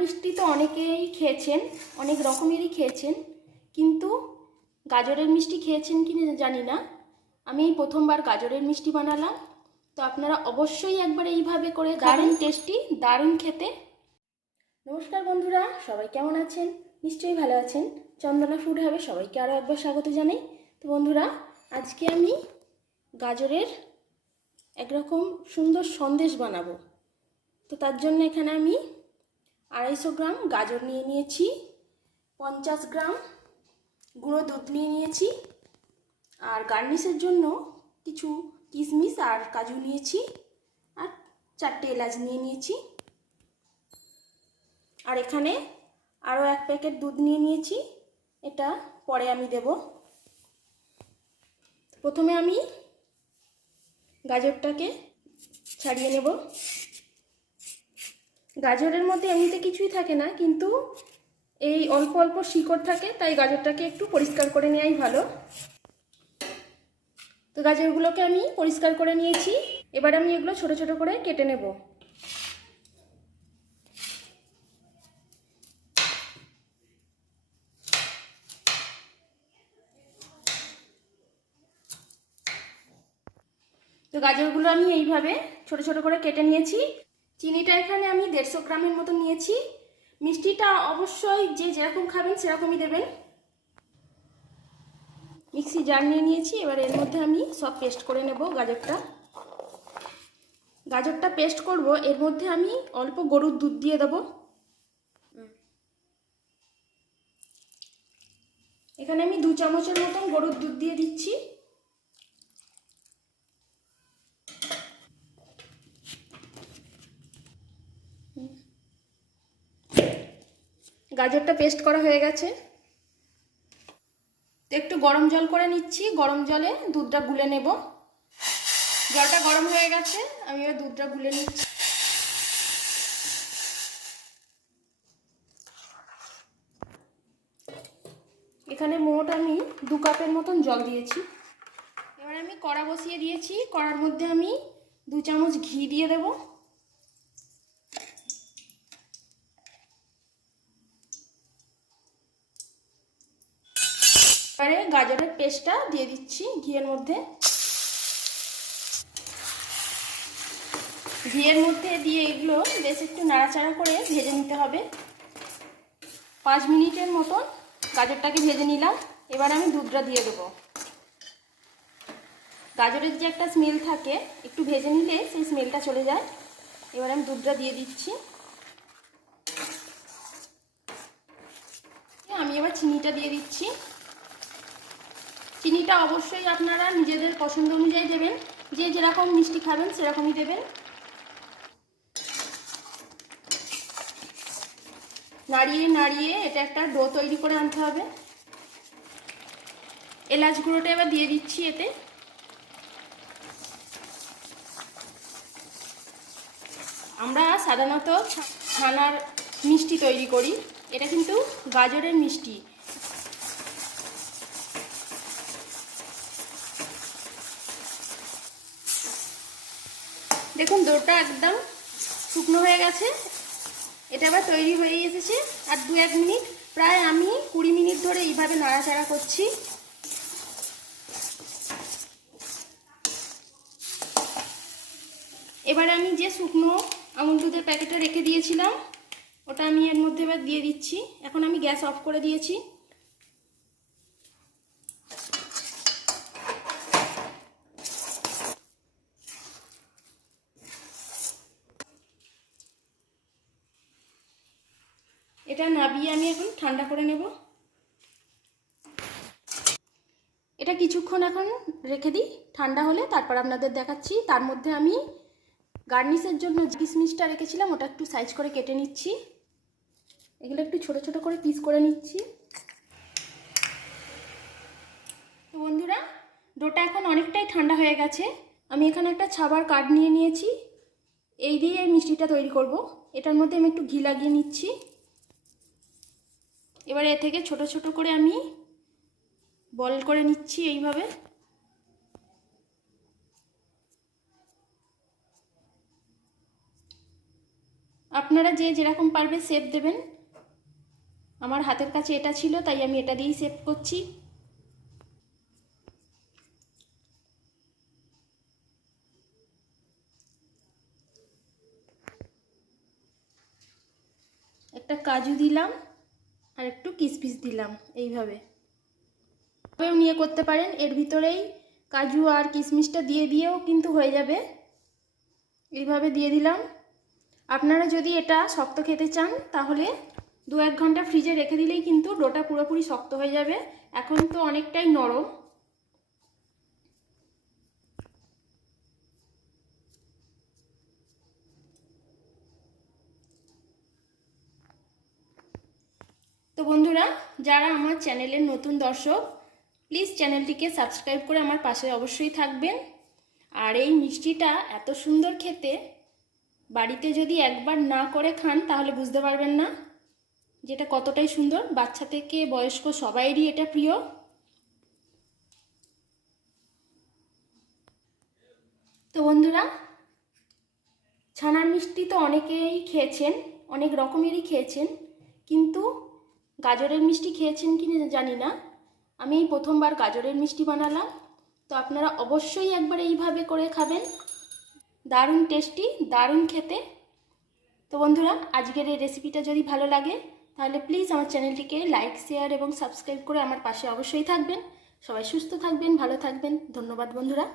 মিষ্টি তো অনেকেই খেয়েছেন, অনেক রকমেরই খেয়েছেন, কিন্তু গাজরের মিষ্টি খেয়েছেন কি না জানি না। আমি এই প্রথমবার গাজরের মিষ্টি বানালাম, তো আপনারা অবশ্যই একবার এইভাবে করে দারুণ টেস্টি, দারুণ খেতে। নমস্কার বন্ধুরা, সবাই কেমন আছেন? নিশ্চয়ই ভালো আছেন। চন্দনা ফুড হাবে সবাইকে আরও একবার স্বাগত জানাই। তো বন্ধুরা, আজকে আমি গাজরের একরকম সুন্দর সন্দেশ বানাবো। তো তার জন্য এখানে আমি 250 গ্রাম গাজর নিয়ে নিয়েছি, 50 গ্রাম গুঁড়ো দুধ নিয়ে নিয়েছি, আর গার্নিশের জন্য কিছু কিশমিশ আর কাজু নিয়েছি, আর 4টে এলাচ নিয়ে নিয়েছি। আর এখানে আরও 1 প্যাকেট দুধ নিয়ে নিয়েছি, এটা পরে আমি দেব। প্রথমে আমি গাজরটাকে ছাড়িয়ে নেব। গাজরের মধ্যে এমনিতে কিছুই থাকে না, কিন্তু এই অল্প অল্প শিকড় থাকে, তাই গাজরটাকে একটু পরিষ্কার করে নেওয়াই ভালো। তো গাজরগুলোকে আমি পরিষ্কার করে নিয়েছি, এবার আমি এগুলো ছোট ছোট করে কেটে নেব। তো গাজরগুলো আমি এইভাবে ছোট ছোট করে কেটে নিয়েছি। চিনিটা এখানে আমি 150 গ্রামের মতো নিয়েছি। মিষ্টিটা অবশ্যই যে যেরকম খাবেন সেরকমই দেবেন। মিক্সি জার নিয়ে নিয়েছি, এবার এর মধ্যে আমি সব পেস্ট করে নেব। গাজরটা পেস্ট করব, এর মধ্যে আমি অল্প গরুর দুধ দিয়ে দেব। এখানে আমি 2 চামচের মতন গরুর দুধ দিয়ে দিচ্ছি। গাজরটা পেস্ট করা হয়ে গেছে, তো একটু গরম জল করে নিচ্ছি। গরম জলে দুধটা গুলে নেব। জলটা গরম হয়ে গেছে, আমি এবার দুধটা গুলে নিচ্ছি। এখানে মোট আমি 2 কাপের মতন জল দিয়েছি। এবার আমি কড়া বসিয়ে দিয়েছি, কড়ার মধ্যে আমি 2 চামচ ঘি দিয়ে দেব। এবারে গাজরের পেস্টটা দিয়ে দিচ্ছি ঘিয়ের মধ্যে। ঘিয়ের মধ্যে দিয়ে এগুলো বেশ একটু নাড়াচাড়া করে ভেজে নিতে হবে। 5 মিনিটের মতন গাজরটাকে ভেজে নিলাম। এবার আমি দুধটা দিয়ে দেবো। গাজরের যে একটা স্মেল থাকে, একটু ভেজে নিলে সেই স্মেলটা চলে যায়। এবার আমি দুধটা দিয়ে দিচ্ছি। আমি এবার চিনিটা দিয়ে দিচ্ছি। চিনিটা অবশ্যই আপনারা নিজেদের পছন্দ অনুযায়ী দেবেন, যে যেরকম মিষ্টি খাবেন সেরকমই দেবেন। নাড়িয়ে নাড়িয়ে এটা একটা ডো তৈরি করে আনতে হবে। এলাচ গুঁড়োটা এবার দিয়ে দিচ্ছি এতে। আমরা সাধারণত ছানার মিষ্টি তৈরি করি, এটা কিন্তু গাজরের মিষ্টি। দেখুন ডোটা একদম শুকনো হয়ে গেছে, এটা আবার তৈরি হয়ে এসেছে। আর 2-1 মিনিট, প্রায় আমি 20 মিনিট ধরে এইভাবে নাড়াচাড়া করছি। এবার আমি যে শুকনো আমুল দুধের প্যাকেটটা রেখে দিয়েছিলাম, ওটা আমি এর মধ্যে এবার দিয়ে দিচ্ছি। এখন আমি গ্যাস অফ করে দিয়েছি। এটা নাবিয়ে আমি এখন ঠান্ডা করে নেব। এটা কিছুক্ষণ এখন রেখে দিই, ঠান্ডা হলে তারপর আপনাদের দেখাচ্ছি। তার মধ্যে আমি গার্নিশের জন্য কিশমিশটা রেখেছিলাম, ওটা একটু সাইজ করে কেটে নিচ্ছি। এগুলো একটু ছোট ছোট করে পিস করে নিচ্ছি। তো বন্ধুরা, ডোটা এখন অনেকটাই ঠান্ডা হয়ে গেছে। আমি এখানে একটা ছাবার কাঠ নিয়ে নিয়েছি, এই দিয়ে মিষ্টিটা তৈরি করব। এটার মধ্যে আমি একটু ঘি লাগিয়ে নিচ্ছি। এবারে এ থেকে ছোট ছোট করে আমি বল করে নিচ্ছি এইভাবে। আপনারা যে যেরকম পারবে শেপ দেবেন। আমার হাতের কাছে এটা ছিল তাই আমি এটা দিয়েই শেপ করছি। একটা কাজু দিলাম আর একটু কিশমিশ দিলাম, এইভাবে নিয়ে করতে পারেন। এর ভিতরেই কাজু আর কিশমিশটা দিয়েও কিন্তু হয়ে যাবে। এইভাবে দিয়ে দিলাম। আপনারা যদি এটা শক্ত খেতে চান তাহলে 2-1 ঘন্টা ফ্রিজে রেখে দিলেই কিন্তু ডোটা পুরোপুরি শক্ত হয়ে যাবে। এখন তো অনেকটাই নরম। তো বন্ধুরা, যারা আমার চ্যানেলের নতুন দর্শক, প্লিজ চ্যানেলটিকে সাবস্ক্রাইব করে আমার পাশে অবশ্যই থাকবেন। আর এই মিষ্টিটা এত সুন্দর খেতে, বাড়িতে যদি একবার না করে খান তাহলে বুঝতে পারবেন না যেটা কতটাই সুন্দর। বাচ্চা থেকে বয়স্ক সবাইরই এটা প্রিয়। তো বন্ধুরা, ছানার মিষ্টি তো অনেকেই খেয়েছেন, অনেক রকমেরই খেয়েছেন, কিন্তু গাজরের মিষ্টি খেয়েছেন কি না জানি না। আমি এই প্রথমবার গাজরের মিষ্টি বানালাম। তো আপনারা অবশ্যই একবার এইভাবে করে খাবেন। দারুণ টেস্টি, দারুণ খেতে। তো বন্ধুরা, আজকের এই রেসিপিটা যদি ভালো লাগে তাহলে প্লিজ আমার চ্যানেলটিকে লাইক, শেয়ার এবং সাবস্ক্রাইব করে আমার পাশে অবশ্যই থাকবেন। সবাই সুস্থ থাকবেন, ভালো থাকবেন। ধন্যবাদ বন্ধুরা।